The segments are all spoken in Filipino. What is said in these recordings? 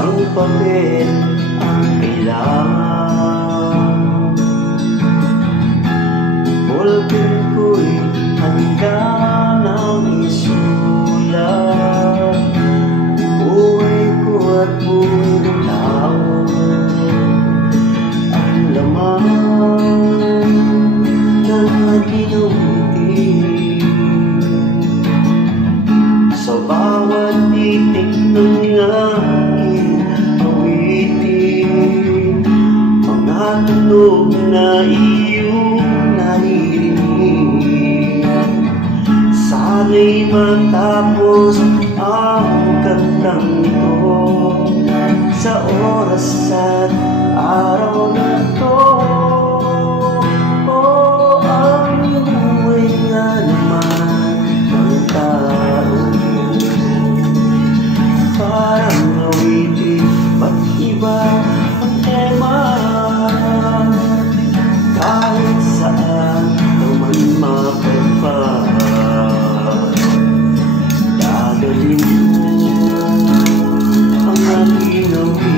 isang papel ang kailangan. Ballpen ko'y handa nang isulat buhay ko at buhay ng tao. Ang laman ng aking ngiti sa bawat titik ng aking awitin, mga tunog na iyong naririnig. Sana'y matapos ang kantang ito sa oras at araw na to. Oh, ang buhay nga naman ng tao, parang awitin, ba't iba ang tema? Kahit saan naman mapagpag, dadalhin mo ang aking awitin.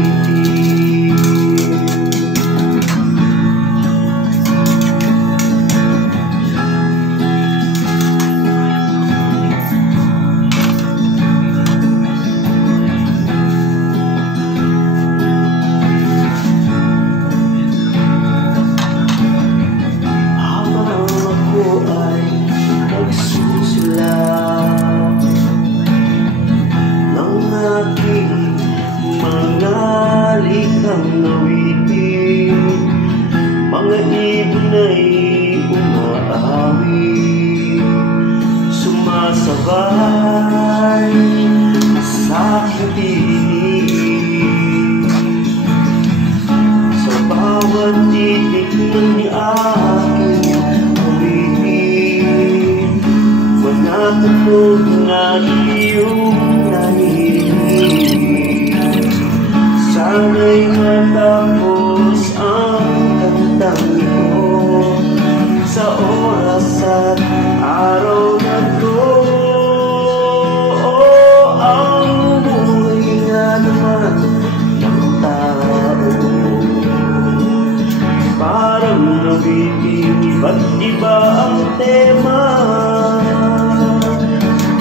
Ang awitin, mga ibon ay umaawit, sumasabay sa aking tinig. Sa bawat titik ng aking awitin, manatulog na iyong narinig. Sana'y matapos ang kantang ito sa oras at araw na to. Oh, ang buhay nga naman ng tao, parang awitin, ba't iba ang tema?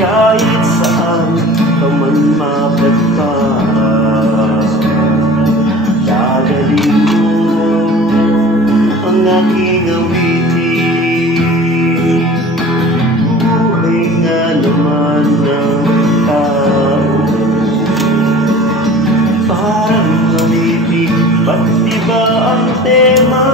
Kahit saan ka man mapadpad, dadalhin mo ang aking awitin. Buhay nga naman ng tao, parang awitin, ba't iba ang tema?